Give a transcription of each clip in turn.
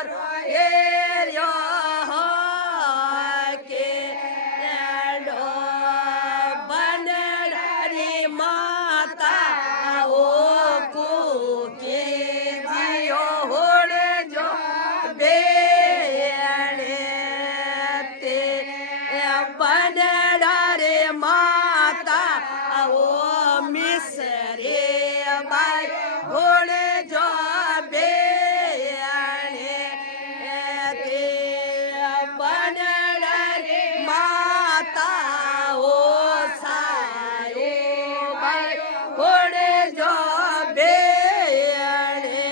તોર એર્યો કે બનડારી માતા ઓ કુકે દિયો હોડે જો બેણે તે બનડારે માતા ઓ મિસરે બાઈ હોડે જો બેણે તે બનડારે માતા ઓ સાયો બાઈ હોડે જો બેણે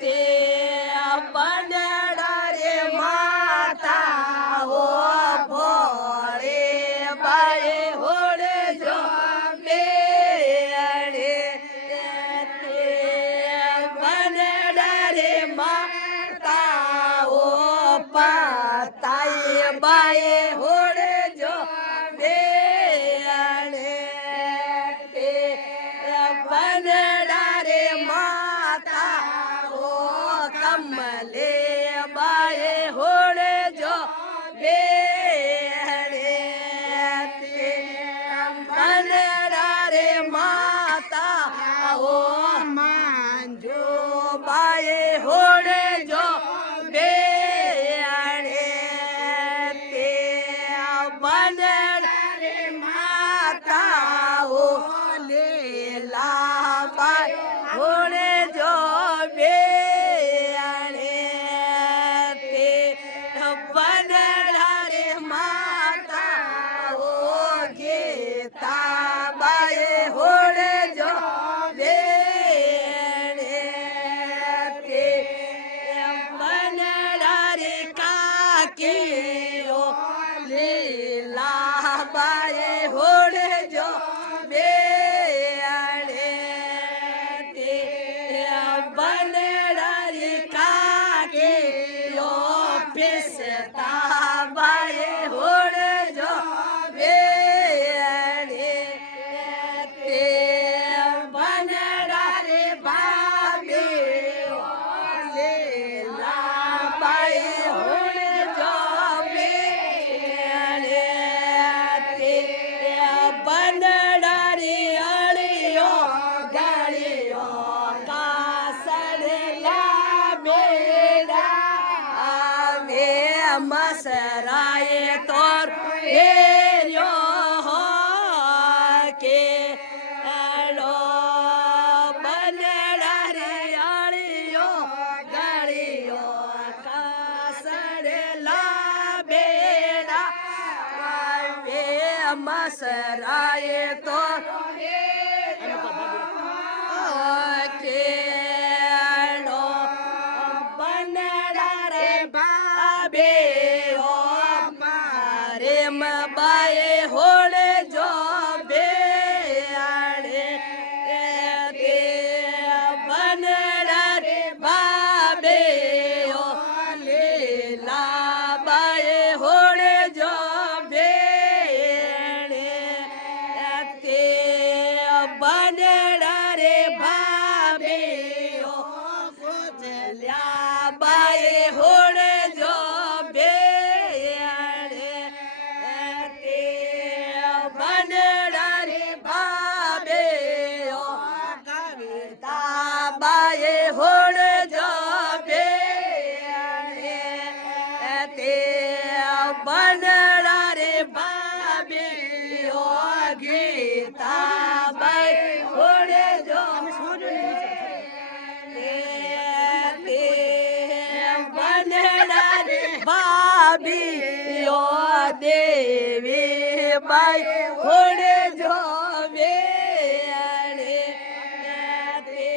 તે બનડારે માતા ઓ ભોળે બાઈ હોડે જો બેણે તે બનડારે માતા ઓ પાતાઈ બાઈ હોડે જો બેણે તે બનડારે માતા ઓ કમલે બાઈ હોડે જો બેણે તે બનડારે માતા ઓ માંજો બાઈ હોડે જો બેણે તે બનડારે માતા ઓ લેલા બાઈ હોડે જો બેણે તે બનડારે માતા ઓ ગીતા બાઈ હોડે જો બેણે તે બનડારે કાકીઓ લીલા બાઈ હોડે જો બેણે તે બનડારે કાકીઓ પિસતા બાઈ હોડે જો બેણે તે બનડારે ભાભીઓ લીલા બાઈ હોડે જો બેણે તે બનડારે અળીઓ ગાળીઓ કાસડલા બેડા આવે મસરાએ તોર એર્યો કે બનડારે અળીઓ ગાળીઓ કાસડલા બેડા આવે મસરાએ તોર કેળો બનડારે ભાભે ઓ મારે બાએ હોડે જો બેણે તે બનડારે ભાભે ઓ લીલા બાએ હોડે જો બેણે તે બનડારે ભાભે ઓ ગોજલ્યા બાએ હોડે જો બેણે તે બનડારે ભાભે ઓ કવિતા બાએ હોડે જો બેણે તે બનડારે ભાભે ઓ ગીતા બાઈ હોડે જો બનડારે ભાભીઓ દેવી બાઈ હોડે જો બેણે તે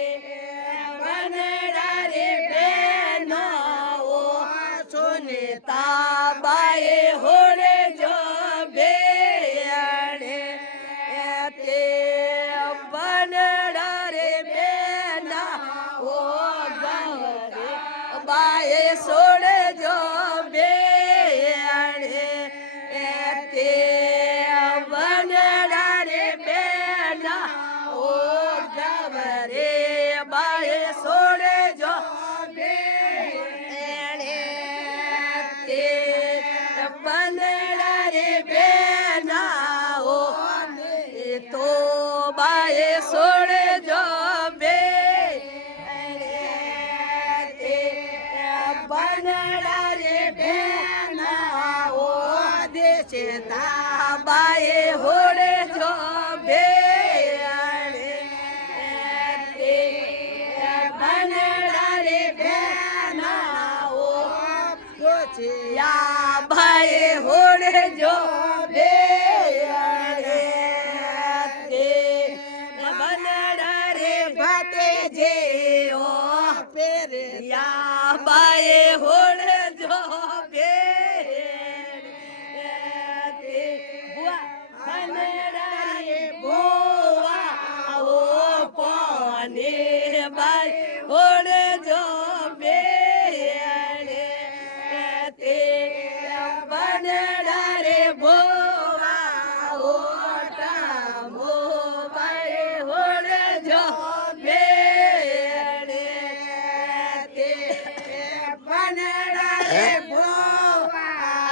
બનડારે બેનો સુનિતા બાઈ હોડે જો બેણે તે બનડારે બેના ઓ ગવરે બાએ સોડે જો બેણે તે બનડારે બેના ઓ ગવરે બાએ સોડે જો બેણે बनडा रे बेना ओ देशे ताबाए होड़े जो बेड़े ते बनडा रे बेना ओ या भाई होड़े जो बेड़े ते बनडा रे भाते जे ओ पेरे या भाई होड़े जो बेड़े बुआ बनडा रे बुआ ओ पानी भाई होड़े जो बेड़े ते बनडा रे बुआ ओ टामो भाई होड़े जो बेड़े ते बनडा रे बुआ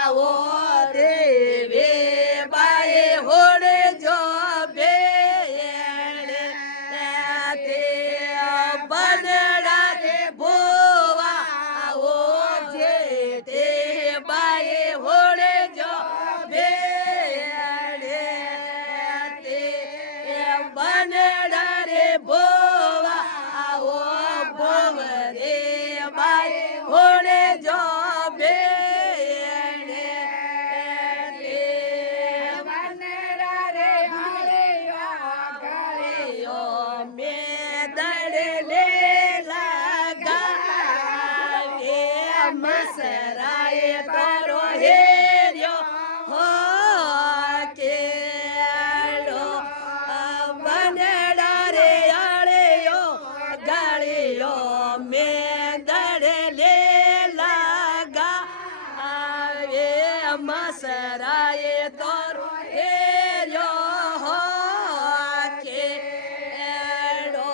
ओ देवे भाई होड़े जो बेड़े ते बनडा रे बुआ ओ जेते भाई होड़े जो बेड़े ते बनडा रे बुआ ओ बोवरे भाई होड़े जो बेड़े ते बनडा रे हरिया गलियो में दड़े ले लगा के मसराए तोरो हेरियो हो के लो बनडा रे आड़ियो गलियो में दड़े ले लगा आवे मसराए तोरो हेरियो हो के लो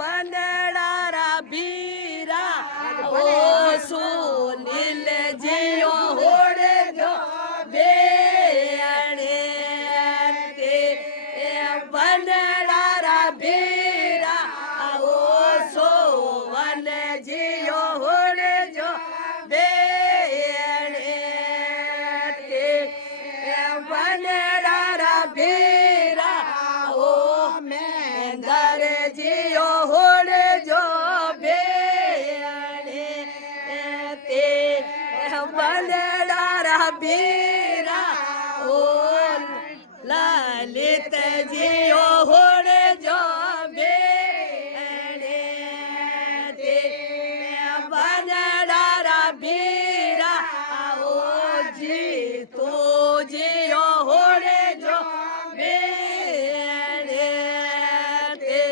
बनडा रा बीरा ओ सुनील जियो होड़े जो बेड़े ते बनडा रा बीरा ओ सोवन जियो होड़े जो बेड़े ते बनडा रा बीरा ओ मेंदर जियो होड़े जो बेड़े ते बनडा रा बीरा ओ ललित जियो होड़े जो बेड़े ते बनडा रा बीरा ओ जी तो जियो होड़े जो बेड़े ते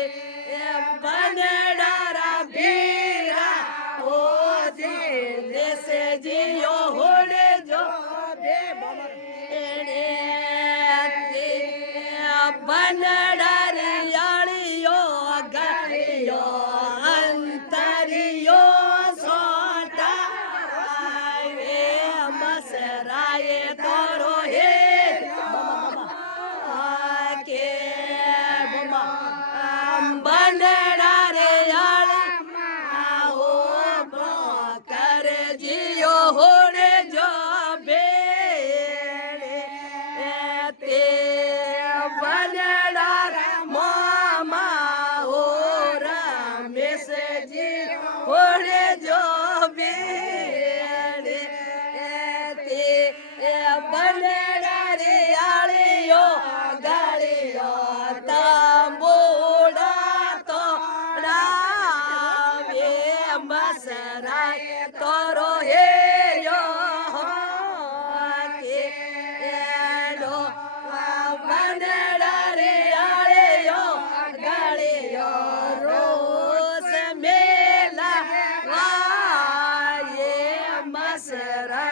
बनडा रा बीरा ओ जी से जियो होड़े जो बेड़े ते बनडा रे आड़ियो गलियो अंतरियो सोटा आवे मसराए तोरो हे के बनडा रे आड़े आओ कर जियो होड़े जो बेड़े ते बनडा रे मामा ओ रमेश जी होड़े जो बेड़े ते बनडा रे आड़ियो गलियो तंबूड़ा तोड़ा वे मसराए तोरो हेरियो के लो बनडा रे आड़ियो गलियो रोस मेला वाये मसरा